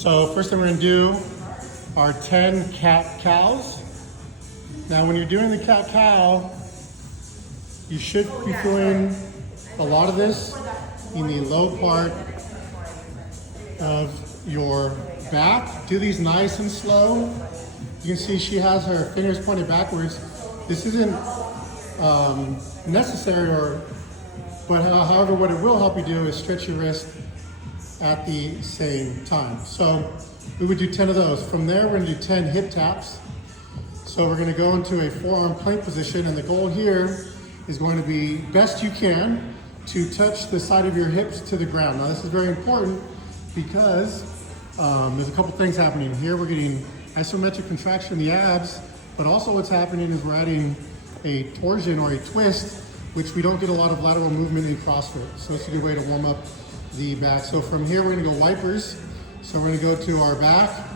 So first thing we're gonna do are 10 cat-cows. Now when you're doing the cat-cow, you should be feeling a lot of this in the low part of your back. Do these nice and slow. You can see she has her fingers pointed backwards. This isn't necessary, but however, what it will help you do is stretch your wrist at the same time. So we would do 10 of those. From there, we're gonna do 10 hip taps. So we're gonna go into a forearm plank position, and the goal here is going to be best you can to touch the side of your hips to the ground. Now this is very important because there's a couple things happening here. We're getting isometric contraction in the abs, but also what's happening is we're adding a torsion or a twist, which we don't get a lot of lateral movement in CrossFit. So it's a good way to warm up the back. So from here, we're gonna go wipers. So we're gonna go to our back.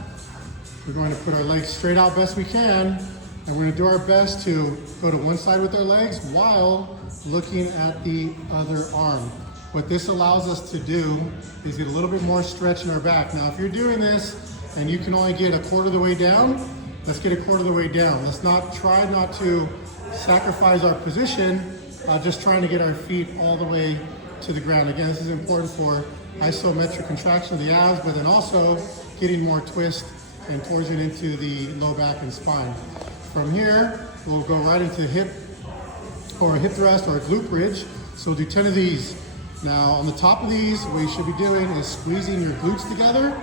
We're going to put our legs straight out best we can, and we're gonna do our best to go to one side with our legs while looking at the other arm. What this allows us to do is get a little bit more stretch in our back. Now, if you're doing this and you can only get a quarter of the way down, let's get a quarter of the way down. Let's try not to sacrifice our position, just trying to get our feet all the way to the ground. Again, this is important for isometric contraction of the abs, but then also getting more twist and torsion into the low back and spine. From here, we'll go right into hip thrust or glute bridge. So we'll do 10 of these. Now on the top of these, what you should be doing is squeezing your glutes together.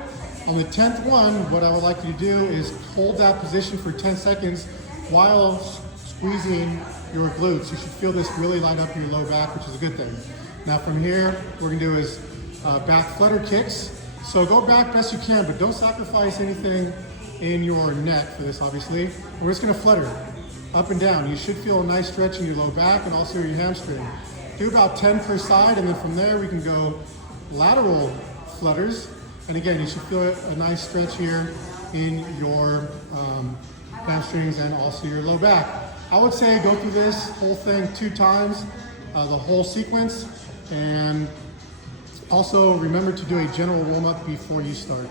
On the 10th one, what I would like you to do is hold that position for 10 seconds while squeezing your glutes. You should feel this really light up in your low back, which is a good thing. Now from here, what we're gonna do is back flutter kicks. So go back best you can, but don't sacrifice anything in your neck for this, obviously. We're just gonna flutter up and down. You should feel a nice stretch in your low back and also your hamstring. Do about 10 per side, and then from there we can go lateral flutters. And again, you should feel a nice stretch here in your hamstrings and also your low back. I would say go through this whole thing 2 times, the whole sequence, and also remember to do a general warm-up before you start.